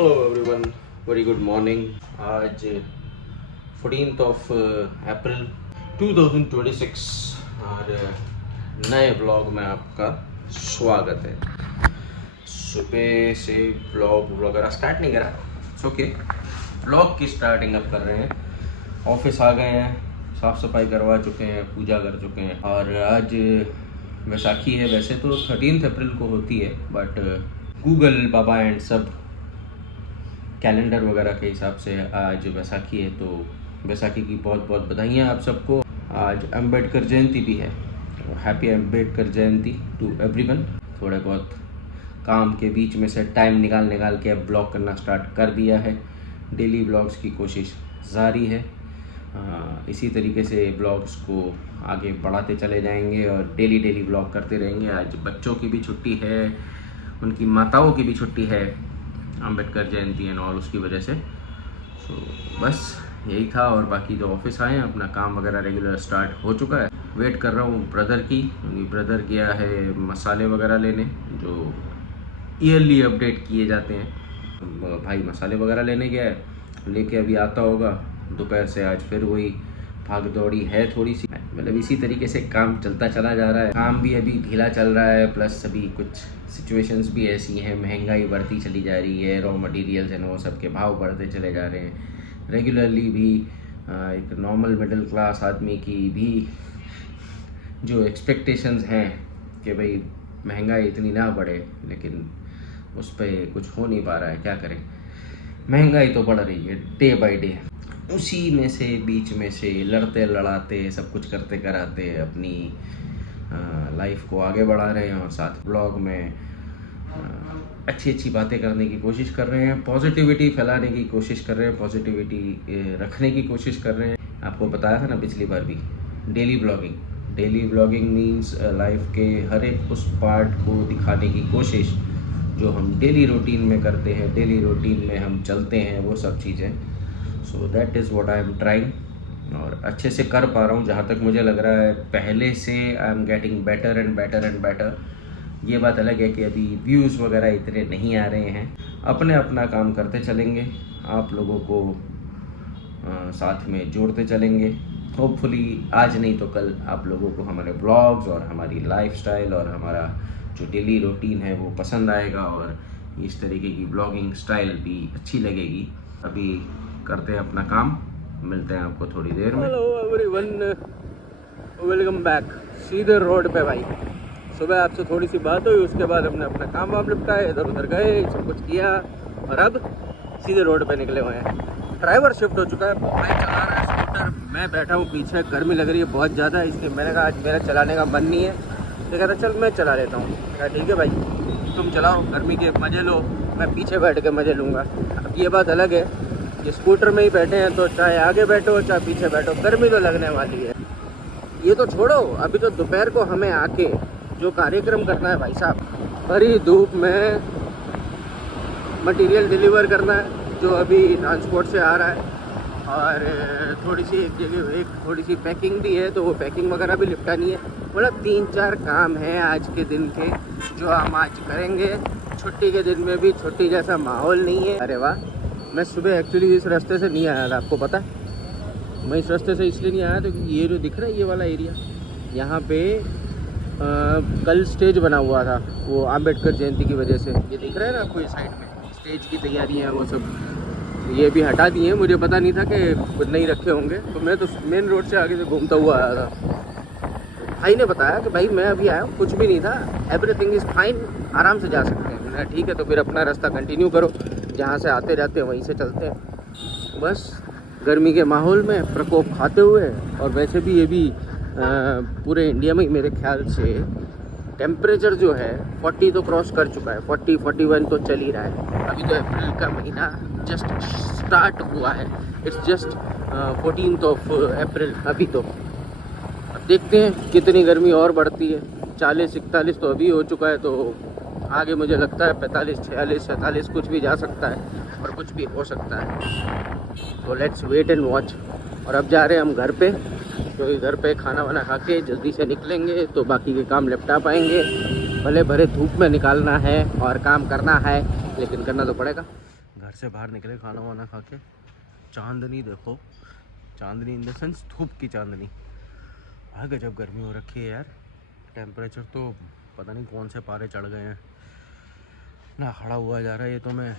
Hello everyone, very good morning. आज 14th of April 2026 और नए ब्लॉग में आपका स्वागत है। सुबह से ब्लॉग वगैरह स्टार्ट नहीं करा, ओके। ब्लॉग की स्टार्टिंग अब कर रहे हैं। ऑफिस आ गए हैं, साफ़ सफाई करवा चुके हैं, पूजा कर चुके हैं और आज वैसाखी है। वैसे तो 13 अप्रैल को होती है, बट गूगल बाबा एंड सब कैलेंडर वगैरह के हिसाब से आज वैसाखी है, तो वैसाखी की बहुत बहुत बधाइयाँ आप सबको। आज अम्बेडकर जयंती भी है, तो happy Ambedkar Jayanti to everyone. थोड़े बहुत काम के बीच में से टाइम निकाल के अब ब्लॉग करना स्टार्ट कर दिया है। डेली ब्लॉग्स की कोशिश जारी है। इसी तरीके से ब्लॉग्स को आगे बढ़ाते चले जाएंगे और डेली ब्लॉग करते रहेंगे। आज बच्चों की भी छुट्टी है, उनकी माताओं की भी छुट्टी है, अम्बेडकर जयंती एंड ऑल, उसकी वजह से। सो बस यही था। और बाकी जो ऑफिस आए हैं, अपना काम वगैरह रेगुलर स्टार्ट हो चुका है। वेट कर रहा हूँ ब्रदर की, क्योंकि ब्रदर गया है मसाले वगैरह लेने, जो ईयरली अपडेट किए जाते हैं। भाई मसाले वगैरह लेने गया है, लेके अभी आता होगा दोपहर से। आज फिर वही भाग दौड़ी है थोड़ी सी, मतलब इसी तरीके से काम चलता चला जा रहा है। काम भी अभी ढीला चल रहा है, प्लस अभी कुछ सिचुएशंस भी ऐसी हैं, महंगाई बढ़ती चली जा रही है, रॉ मटेरियल्स एंड वो सब के भाव बढ़ते चले जा रहे हैं। रेगुलरली भी एक नॉर्मल मिडिल क्लास आदमी की भी जो एक्सपेक्टेशंस हैं कि भाई महंगाई इतनी ना बढ़े, लेकिन उस पर कुछ हो नहीं पा रहा है। क्या करें, महंगाई तो बढ़ रही है डे बाय डे। उसी में से बीच में से लड़ते लड़ाते सब कुछ करते कराते अपनी लाइफ को आगे बढ़ा रहे हैं और साथ ब्लॉग में अच्छी बातें करने की कोशिश कर रहे हैं, पॉजिटिविटी फैलाने की कोशिश कर रहे हैं, पॉजिटिविटी रखने की कोशिश कर रहे हैं। आपको बताया था ना पिछली बार भी, डेली ब्लॉगिंग मीन्स लाइफ के हर एक उस पार्ट को दिखाने की कोशिश जो हम डेली रूटीन में करते हैं, डेली रूटीन में हम चलते हैं, वो सब चीज़ें। So that is what I am trying, और अच्छे से कर पा रहा हूँ जहाँ तक मुझे लग रहा है। पहले से I am getting better and better. ये बात अलग है कि अभी व्यूज़ वगैरह इतने नहीं आ रहे हैं। अपना काम करते चलेंगे, आप लोगों को साथ में जोड़ते चलेंगे। होपफुली आज नहीं तो कल आप लोगों को हमारे ब्लॉग्स और हमारी लाइफस्टाइल और हमारा जो डेली रूटीन है वो पसंद आएगा और इस तरीके की ब्लॉगिंग स्टाइल भी अच्छी लगेगी। अभी करते हैं अपना काम, मिलते हैं आपको थोड़ी देर में। Hello everyone, welcome back. सीधे रोड पे भाई, सुबह आपसे थोड़ी सी बात हुई, उसके बाद हमने अपना काम वाम निपटाया, इधर उधर गए, सब कुछ किया और अब सीधे रोड पे निकले हुए हैं। ड्राइवर शिफ्ट हो चुका है, बाइक चला रहा है स्कूटर, मैं बैठा हूँ पीछे। गर्मी लग रही है बहुत ज़्यादा, इसलिए मैंने कहा आज मेरा चलाने का मन नहीं है, तो कहता चल मैं चला लेता हूँ। कहा ठीक है भाई, तुम चलाओ, गर्मी के मज़े लो, मैं पीछे बैठ के मज़े लूँगा। अब ये बात अलग है कि स्कूटर में ही बैठे हैं, तो चाहे आगे बैठो चाहे पीछे बैठो, गर्मी तो लगने वाली है। ये तो छोड़ो, अभी तो दोपहर को हमें आके जो कार्यक्रम करना है भाई साहब, भरी धूप में मटेरियल डिलीवर करना है जो अभी ट्रांसपोर्ट से आ रहा है, और थोड़ी सी पैकिंग भी है, तो वो पैकिंग वगैरह भी निपटानी है। मतलब 3-4 काम हैं आज के दिन के जो हम आज करेंगे। छुट्टी के दिन में भी छुट्टी जैसा माहौल नहीं है। अरे वाह, मैं सुबह एक्चुअली इस रास्ते से नहीं आया था, आपको पता है। मैं इस रास्ते से इसलिए नहीं आया था क्योंकि ये जो दिख रहा है ये वाला एरिया, यहाँ पे कल स्टेज बना हुआ था वो अम्बेडकर जयंती की वजह से। ये दिख रहा है ना आपको, इस साइड में स्टेज की तैयारी है, वो सब ये भी हटा दिए हैं। मुझे पता नहीं था कि नहीं रखे होंगे, तो मैं तो मेन रोड से आगे से घूमता हुआ आया था। भाई ने बताया कि भाई मैं अभी आया हूँ, कुछ भी नहीं था, एवरीथिंग इज़ फाइन, आराम से जा सकते हैं। मैंने ठीक है, तो फिर अपना रास्ता कंटिन्यू करो, जहाँ से आते जाते हैं वहीं से चलते हैं। बस गर्मी के माहौल में प्रकोप खाते हुए, और वैसे भी ये भी पूरे इंडिया में मेरे ख्याल से टेम्परेचर जो है 40 तो क्रॉस कर चुका है, 40-41 तो चल ही रहा है। अभी तो अप्रैल का महीना जस्ट स्टार्ट हुआ है, it's just 14th of April अभी तो। अब देखते हैं कितनी गर्मी और बढ़ती है। 40-41 तो अभी हो चुका है, तो आगे मुझे लगता है 45-46-47 कुछ भी जा सकता है और कुछ भी हो सकता है। तो लेट्स वेट एंड वॉच। और अब जा रहे हैं हम घर पे, क्योंकि घर पे खाना वाना खा के जल्दी से निकलेंगे तो बाकी के काम निपटा पाएंगे। भले भरे धूप में निकालना है और काम करना है, लेकिन करना तो पड़ेगा। घर से बाहर निकले खाना वाना खा के, चांदनी देखो, चांदनी इन द सेंस धूप की चांदनी। हाँ गजब गर्मी हो रखी है यार, टेम्परेचर तो पता नहीं कौन से पारे चढ़ गए हैं ना। खड़ा हुआ जा रहा है, ये तो मैं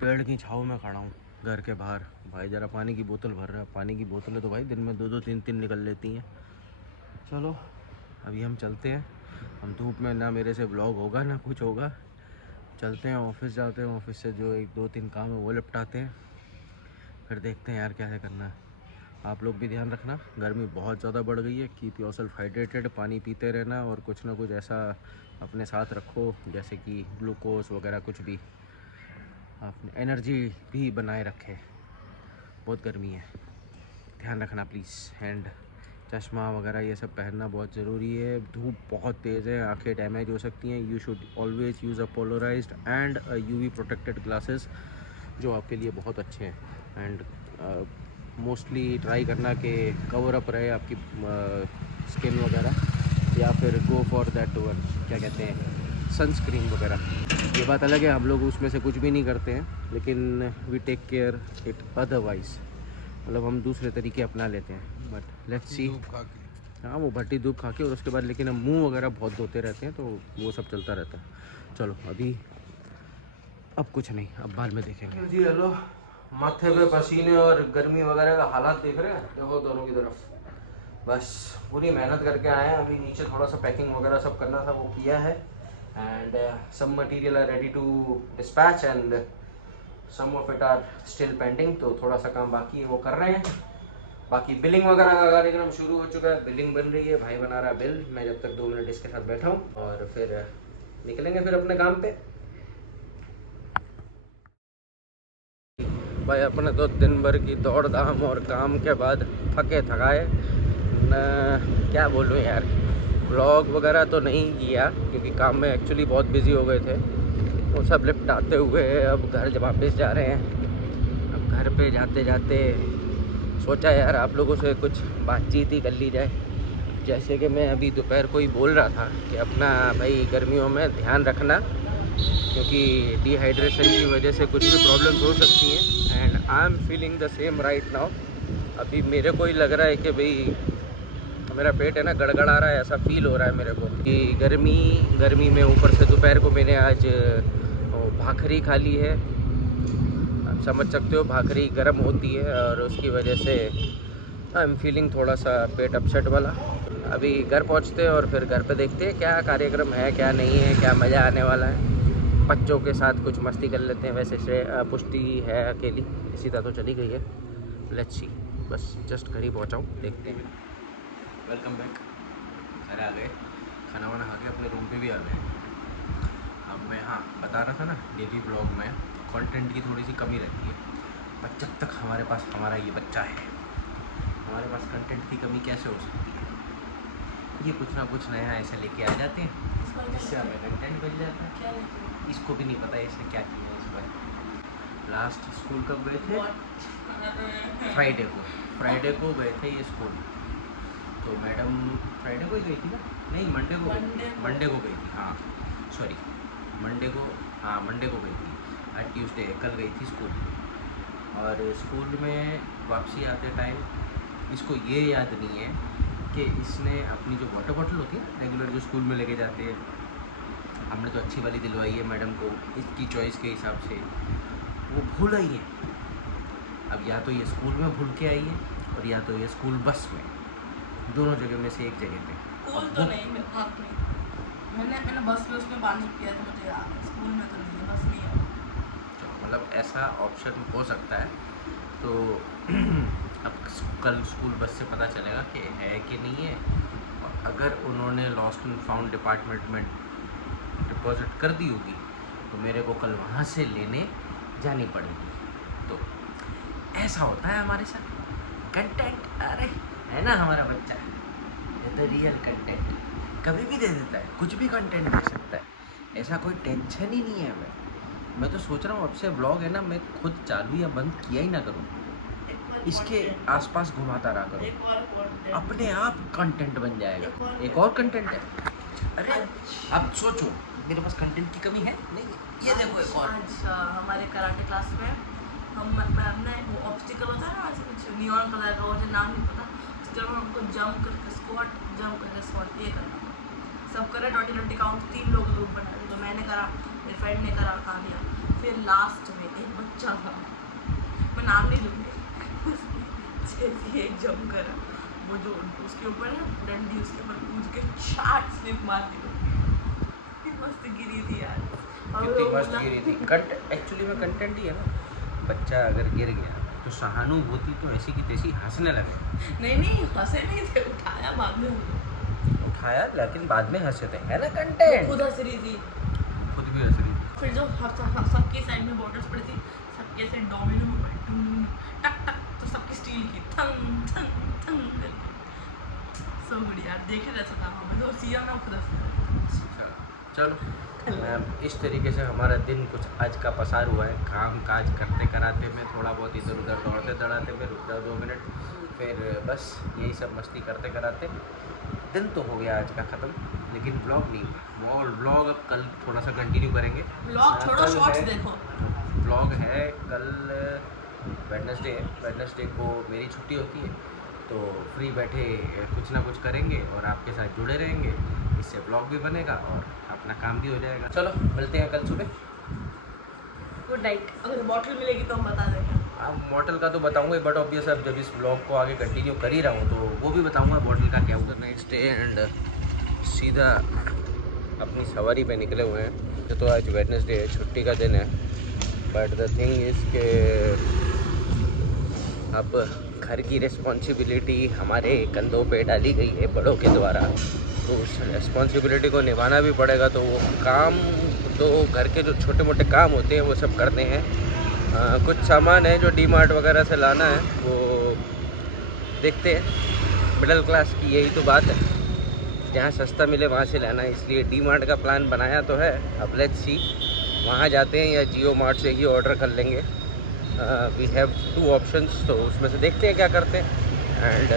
पेड़ की छाँव में खड़ा हूँ घर के बाहर। भाई ज़रा पानी की बोतल भर रहा है, पानी की बोतलें तो भाई दिन में 2-2 3-3 निकल लेती हैं। चलो अभी हम चलते हैं, हम धूप में ना मेरे से व्लॉग होगा ना कुछ होगा। चलते हैं, ऑफिस जाते हैं, ऑफिस से जो 1-2-3 काम है वो निपटाते हैं, फिर देखते हैं यार क्या है करना है। आप लोग भी ध्यान रखना, गर्मी बहुत ज़्यादा बढ़ गई है। कीप योरसेल्फ हाइड्रेटेड, पानी पीते रहना और कुछ ना कुछ ऐसा अपने साथ रखो जैसे कि ग्लूकोज वगैरह, कुछ भी अपनी एनर्जी भी बनाए रखे। बहुत गर्मी है, ध्यान रखना प्लीज़। एंड चश्मा वगैरह ये सब पहनना बहुत ज़रूरी है, धूप बहुत तेज़ है, आंखें डैमेज हो सकती हैं। You should always use a polarised and UV protected glasses जो आपके लिए बहुत अच्छे हैं। एंड मोस्टली ट्राई करना कि कवर अप रहे आपकी स्किन वगैरह, या फिर गो फॉर दैट वन, क्या कहते हैं, सनस्क्रीन वगैरह। ये बात अलग है, हम लोग उसमें से कुछ भी नहीं करते हैं, लेकिन we take care it otherwise, मतलब हम दूसरे तरीके अपना लेते हैं। But let's see. हाँ वो भट्टी धूप खा के, और उसके बाद लेकिन हम मुंह वगैरह बहुत धोते रहते हैं, तो वो सब चलता रहता है। चलो अभी अब कुछ नहीं, अब बाद में देखेंगे जी। हेलो, माथे पे पसीने और गर्मी वगैरह का हालात देख रहे हैं, देखो दोनों की तरफ। बस पूरी मेहनत करके आए हैं, अभी नीचे थोड़ा सा पैकिंग वगैरह सब करना था वो किया है। And some material are ready to dispatch and some of it are still pending, तो थोड़ा सा काम बाकी है वो कर रहे हैं। बाकी बिलिंग वगैरह का कार्यक्रम शुरू हो चुका है, बिलिंग बन रही है, भाई बना रहा है बिल। मैं जब तक 2 मिनट इसके साथ बैठा हूँ और फिर निकलेंगे फिर अपने काम पे। भाई अपने तो दिन भर की दौड़ धाम और काम के बाद थके थकाए न, क्या बोलूँ यार। व्लॉग वगैरह तो नहीं किया क्योंकि काम में एक्चुअली बहुत बिजी हो गए थे, वो सब निपटाते हुए अब घर वापस जा रहे हैं। अब घर पे जाते जाते सोचा यार आप लोगों से कुछ बातचीत ही कर ली जाए। जैसे कि मैं अभी दोपहर को ही बोल रहा था कि अपना भाई गर्मियों में ध्यान रखना, क्योंकि डिहाइड्रेशन की वजह से कुछ भी प्रॉब्लम्स हो सकती हैं। And I am feeling the same right now. अभी मेरे को ही लग रहा है कि भाई मेरा पेट है ना गड़गड़ा रहा है, ऐसा फील हो रहा है मेरे को कि गर्मी में ऊपर से दोपहर को मैंने आज भाखरी खा ली है। आप समझ सकते हो भाखरी गर्म होती है और उसकी वजह से आई एम फीलिंग थोड़ा सा पेट अपसेट वाला। अभी घर पहुंचते हैं और फिर घर पे देखते हैं क्या कार्यक्रम है क्या नहीं है, क्या मज़ा आने वाला है। बच्चों के साथ कुछ मस्ती कर लेते हैं। वैसे पुष्टि है अकेली, सीधा तो चली गई है। लेट्स सी, बस जस्ट घर ही पहुँचा हूँ, देखते हैं। वेलकम बैक, घर आ गए, खाना वाना खा के अपने रूम पे भी आ गए। अब मैं हाँ बता रहा था ना, डेली ब्लॉग में कंटेंट की थोड़ी सी कमी रहती है, पर जब तक हमारे पास हमारा ये बच्चा है, हमारे पास कंटेंट की कमी कैसे हो सकती है। ये कुछ ना कुछ नया ऐसा लेके आ जाते हैं जिससे हमें कंटेंट मिल जाता है। इसको भी नहीं पता इसने क्या किया है इस बार। लास्ट स्कूल कब गए थे? फ्राइडे को गए थे ये स्कूल। तो मैडम फ्राइडे को ही गई थी ना? नहीं मंडे को गई थी। हाँ सॉरी, मंडे को गई थी। आज ट्यूसडे, कल गई थी स्कूल। और स्कूल में वापसी आते टाइम इसको ये याद नहीं है कि इसने अपनी जो वाटर बॉटल होती है रेगुलर जो स्कूल में लेके जाते हैं, हमने तो अच्छी वाली दिलवाई है मैडम को इसकी चॉइस के हिसाब से, वो भूल आई है। अब या तो ये स्कूल में भूल के आई है और या तो ये स्कूल बस में, दोनों जगह में से एक जगह पे। स्कूल तो नहीं, मैंने बस में उसमें पानी पिया था, मुझे याद है। स्कूल में तो नहीं, बस में ही। तो मतलब ऐसा ऑप्शन हो सकता है। तो अब कल स्कूल बस से पता चलेगा कि है कि नहीं है। और अगर उन्होंने लॉस्ट एंड फाउंड डिपार्टमेंट में डिपॉजिट कर दी होगी तो मेरे को कल वहाँ से लेने जानी पड़ेगी। तो ऐसा होता है हमारे साथ कंटेंट। अरे है ना हमारा बच्चा, ये तो रियल कंटेंट कभी भी दे देता है, कुछ भी कंटेंट दे सकता है, ऐसा कोई टेंशन ही नहीं है हमें। मैं तो सोच रहा हूँ अब से ब्लॉग है ना मैं खुद चालू या बंद किया ही ना करूँ, इसके आसपास घुमाता रहा करूँ, अपने आप कंटेंट बन जाएगा। एक और कंटेंट है। अरे अब सोचो मेरे पास कंटेंट की कमी है नहीं। ये देखो एक और। अच्छा, हमारे कराटे क्लास में हमने वो ऑब्स्टिकल होता है ना, ऐसे कुछ नियॉन कलर का, मुझे नाम नहीं पता, उसके बाद हमको जंप करके स्क्वाट, जंप करके स्क्वाट, ये करना था। सब करे 20 काउंट, 3 लोग ग्रुप बनाए, तो मैंने करा, मेरे फ्रेंड ने करा, खा लिया। फिर लास्ट में एक बच्चा था, मैं नाम नहीं लूँगी, उसने एक जंप करा, वो जो उसके ऊपर है डंडी, उसके ऊपर कूद के 4 स्लिप मार दी, मस्त गिरी थी यार। कितनी मस्त गिरी थी। एक्चुअली में कंटेंट ही है ना, बच्चा अगर गिर गया तो सहानुभूति तो ऐसी की तैसी हंसने लगे। नहीं हंसे नहीं थे, उठाया बाद में, उठाया लेकिन बाद में हंसे थे, है ना कंटेंट। खुद हंस रही थी, खुद भी हंस रही थी। फिर जो सबकी साइड में बॉटल्स पड़ी थी, सबके ऐसे डोमिनो में पड़ी, टक टक, तो सबकी स्टील की थंग थंग थंग करके। सो गुड यार, देख रहा था हमें तो सिया में खुद हंस। चलो, इस तरीके से हमारा दिन कुछ आज का पसार हुआ है। काम काज करते कराते में थोड़ा बहुत इधर उधर दौड़ते दौड़ाते में रुक जाओ 2 मिनट, फिर बस यही सब मस्ती करते कराते दिन तो हो गया आज का ख़त्म, लेकिन ब्लॉग नहीं हुआ। वो ब्लॉग अब कल थोड़ा सा कंटिन्यू करेंगे। ब्लॉग छोड़ो, शॉर्ट्स देखो। ब्लॉग है कल वेडनेसडे है, वेडनेसडे को मेरी छुट्टी होती है, तो फ्री बैठे कुछ ना कुछ करेंगे और आपके साथ जुड़े रहेंगे, इससे ब्लॉग भी बनेगा और अपना काम भी हो जाएगा। चलो मिलते हैं कल सुबह। Good night. अगर बॉटल मिलेगी तो हम बता देंगे। अब बॉटल का तो बताऊंगा, बट ऑब्वियस अब जब इस ब्लॉग को आगे कंटिन्यू कर ही रहा हूँ तो वो भी बताऊंगा बॉटल का क्या हुआ। नेक्स्ट डे एंड सीधा अपनी सवारी पे निकले हुए हैं। तो आज वेडनेसडे है, छुट्टी का दिन है, बट द थिंग इज़ के अब घर की रिस्पॉन्सिबिलिटी हमारे कंधों पे डाली गई है बड़ों के द्वारा, तो उस रिस्पॉन्सिबिलिटी को निभाना भी पड़ेगा। तो वो काम, तो घर के जो छोटे मोटे काम होते हैं वो सब करते हैं। कुछ सामान है जो डीमार्ट वगैरह से लाना है, वो देखते हैं। मिडिल क्लास की यही तो बात है, जहाँ सस्ता मिले वहाँ से लाना है, इसलिए डीमार्ट का प्लान बनाया तो है। अब लेट्स सी, वहाँ जाते हैं या जियो मार्ट से ही ऑर्डर कर लेंगे। वी हैव 2 ऑप्शंस, तो उसमें से देखते हैं क्या करते हैं। एंड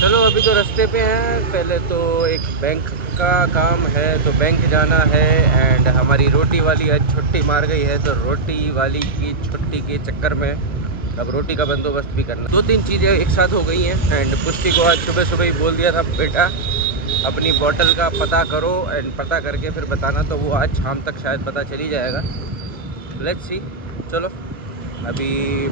चलो अभी तो रास्ते पे हैं। पहले तो एक बैंक का काम है, तो बैंक जाना है। एंड हमारी रोटी वाली आज छुट्टी मार गई है, तो रोटी वाली की छुट्टी के चक्कर में अब रोटी का बंदोबस्त भी करना। 2-3 चीज़ें एक साथ हो गई हैं। एंड पुष्टि को आज सुबह सुबह ही बोल दिया था, बेटा अपनी बॉटल का पता करो एंड पता करके फिर बताना, तो वो आज शाम तक शायद पता चली जाएगा। Let's see. चलो अभी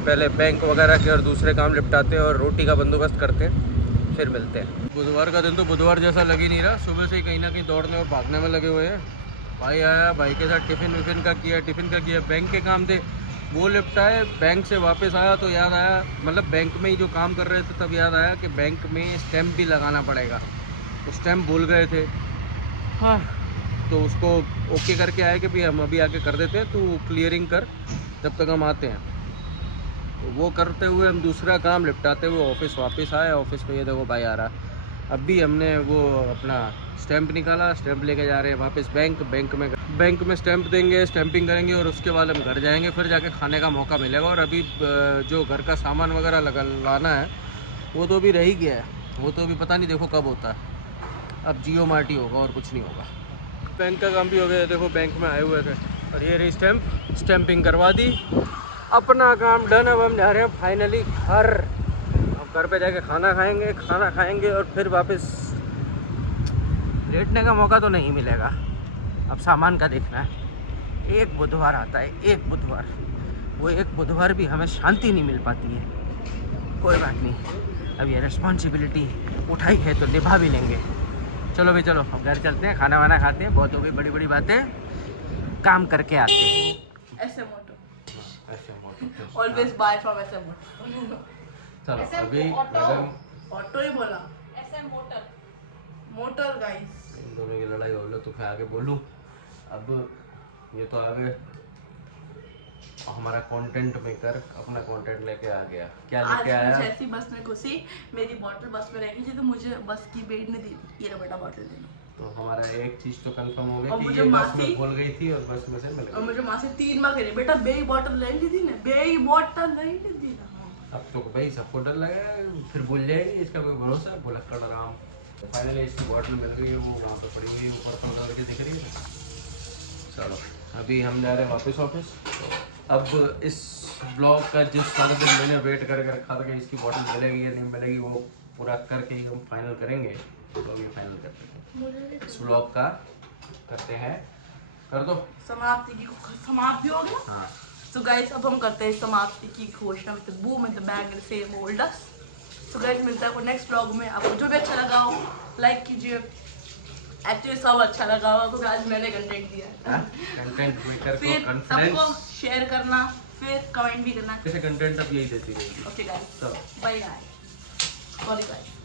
पहले बैंक वगैरह के और दूसरे काम निपटाते हैं और रोटी का बंदोबस्त करते हैं, फिर मिलते हैं। बुधवार का दिन तो बुधवार जैसा लग ही नहीं रहा, सुबह से ही कहीं ना कहीं दौड़ने और भागने में लगे हुए हैं। भाई आया, भाई के साथ टिफ़िन का किया, बैंक के काम थे वो निपटाए। बैंक से वापस आया तो याद आया, मतलब बैंक में ही जो काम कर रहे थे तब याद आया कि बैंक में स्टैम्प भी लगाना पड़ेगा, तो स्टैम्प भूल गए थे। हाँ, तो उसको ओके करके आए कि भाई हम अभी आके कर देते हैं, तो क्लियरिंग कर, जब तक हम आते हैं। तो वो करते हुए हम दूसरा काम निपटाते हुए ऑफिस वापस आए। ऑफिस में ये देखो भाई आ रहा, अब भी हमने वो अपना स्टैंप निकाला, स्टैंप लेके जा रहे हैं वापस बैंक में स्टैंप देंगे, स्टैंपिंग करेंगे और उसके बाद हम घर जाएंगे, फिर जाके खाने का मौका मिलेगा। और अभी जो घर का सामान वगैरह लाना है वो तो अभी रह ही गया है, वो तो अभी पता नहीं देखो कब होता है। अब जियो मार्ट ही होगा और कुछ नहीं होगा। बैंक का काम भी हो गया, देखो बैंक में आए हुए थे और ये रही स्टैंपिंग करवा दी, अपना काम डन। अब हम जा रहे हैं फाइनली घर। अब घर पे जाके खाना खाएंगे और फिर वापस। लेटने का मौका तो नहीं मिलेगा, अब सामान का देखना है। एक बुधवार आता है, एक बुधवार, वो एक बुधवार भी हमें शांति नहीं मिल पाती है। कोई बात नहीं, अब ये रिस्पॉन्सिबिलिटी उठाई है तो निभा भी लेंगे। चलो भाई चलो, अब घर चलते हैं, खाना वाना खाते हैं, बहुत हो गई बड़ी बड़ी बातें, काम करके आते हैं। ऐसे मोटो ऑलवेज बाय फ्रॉम ऐसे मोटो। चलो अभी मैडम ऑटो ही बोला, ऐसे मोटर गाइस। इन दोनों की लड़ाई हो लो तो मैं आगे बोलूँ। अब ये तो आगे हमारा कंटेंट मेकर अपना कंटेंट लेके आ गया। क्या लेके आया? आज जैसी बस में घुसी, मेरी बॉटल बस में रह गई थी, तो मुझे बस की बेड ने दी थी, ये लो बेटा बॉटल दे लो। तो हमारा एक चीज तो कंफर्म हो गया कि ये बस में भूल गई थी और बस में से मिल गई। और मुझे माँ से 3 बार कह रही, बेटा बे बॉटल ले ली थी ना, बे बॉटल ले ली थी ना। अब तो भाई सबको डर लगा, फिर भूल जाएगी, इसका कोई भरोसा है। बोला कर आराम फाइनली इसकी बॉटल मिल गई है, वो वहाँ पे पड़ी हुई ऊपर फोन करके दिख रही है। चलो अभी हम जा रहे हैं वापस ऑफिस। अब इस ब्लॉग का जिस सारे दिन मैंने वेट करके रखा था कि इसकी बॉटल मिलेगी या नहीं मिलेगी, वो पूरा करके ही हम फाइनल करेंगे। ब्लॉग ये फाइनल करते हैं, इस ब्लॉग का करते हैं, कर दो समाप्ति हो गया। हाँ। So guys, अब हम करते हैं समाप्ति की घोषणा with the boom and the bang and same old us. So guys, मिलता है आपको नेक्स्ट ब्लॉग में। आपको जो भी अच्छा लगा हो लाइक कीजिए। एक्चुअली सब अच्छा लगा होगा क्योंकि आज मैंने कंटेंट दिया है। कंटेंट क्रिएटर को फिर कॉन्फिडेंस, सबको शेयर करना, फिर कमेंट भी करना। कैसे कंटेंट अब यही देती रहेगी। ओके गाइस, चलो बाय गाइस, सॉरी गाइस।